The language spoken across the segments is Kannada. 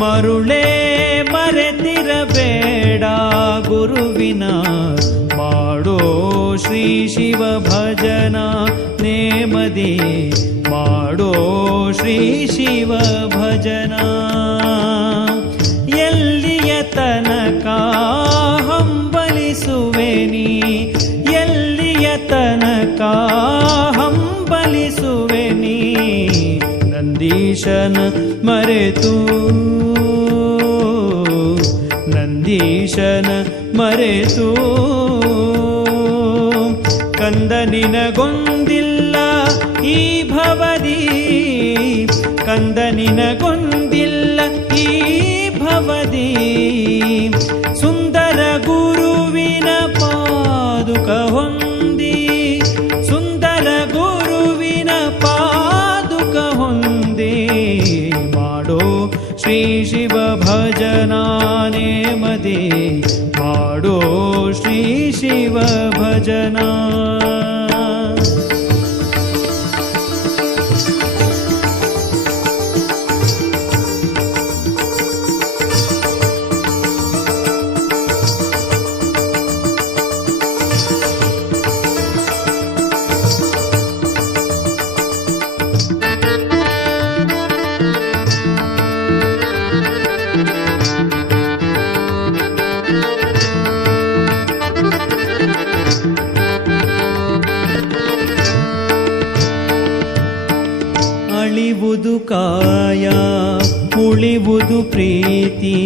ಮರುಳೇ ಮರೆತಿರಬೇಡ ಗುರುವಿನ ಮಾಡೋ ಶ್ರೀ ಶಿವ ಭಜನ ನೇಮದಿ ಮಾಡೋ ಶ್ರೀ ಶಿವ ಭಜನ. ಎಲ್ಲಿಯ ತನಕ ಹಂಬಲಿಸುವೆ ನೀ, ಎಲ್ಲಿಯ ತನಕ ಹಂಬಲಿಸುವೆ ನೀ, ನಂದೀಶನ ಮರೆತು ನಂದೀಶನ ಮರೆತು. ಕಂದ ನಿನಗೊಂದಿಲ್ಲ ಈ ಭವದಿ, ಕಂದ ನಿನಗೊಂದಿಲ್ಲ ಈ ಭವದಿ, ಸುಂದರ ಗುರುವಿನ ಪಾದುಕ ಹೊಂದಿ, ಸುಂದರ ಗುರುವಿನ ಪಾದುಕ ಹೊಂದಿ, ಮಾಡೋ ಶ್ರೀ ಶಿವ ಭಜನ ನೇಮದಿ ಮಾಡೋ ಶ್ರೀ ಶಿವ ಭಜನ. ಅಳಿವುದು ಕಾಯ ಉಳಿವುದು ಪ್ರೀತಿ,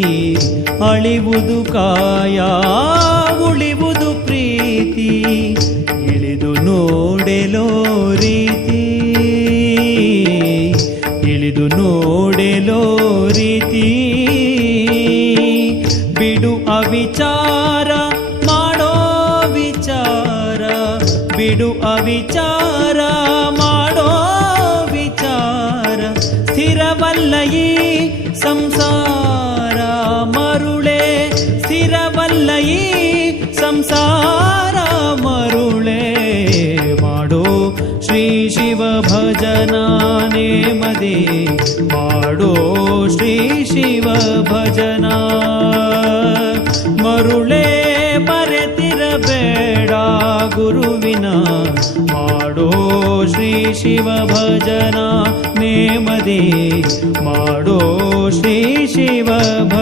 ಅಳಿವುದು ಕಾಯ ಉಳಿವುದು ಪ್ರೀತಿ, ಇಳಿದು ನೋಡೆಲೋ ರೀತಿ, ಇಳಿದು ನೋಡೆಲೋ ರೀತಿ. ಬಿಡು ಅವಿಚಾರ ಮಾಡೋ ವಿಚಾರ, ಬಿಡು ಅವಿಚಾರ ಮಾಡೋ ವಿಚಾರ. ಸ್ಥಿರವಲ್ಲ ಈ ಸಂಸಾರ ಮರುಳೇ, ಸ್ಥಿರವಲ್ಲ ಈ ಸಂಸಾರ ಮರುಳೇ, ಮಾಡೋ ಶ್ರೀ ಶಿವ ಭಜನ ನೇಮದಿ ಮಾಡೋ ಶ್ರೀ ಶಿವ ಭಜನ. ಮರುಳೇ ಮರೆತಿರಬೇಡ ಗುರುವಿನ ಮಾಡೋ ಶ್ರೀ ಶಿವ ಭಜನ ನೇಮದಿ ಮಾಡೋ ಶ್ರೀ ಶಿವ ಭಜನ.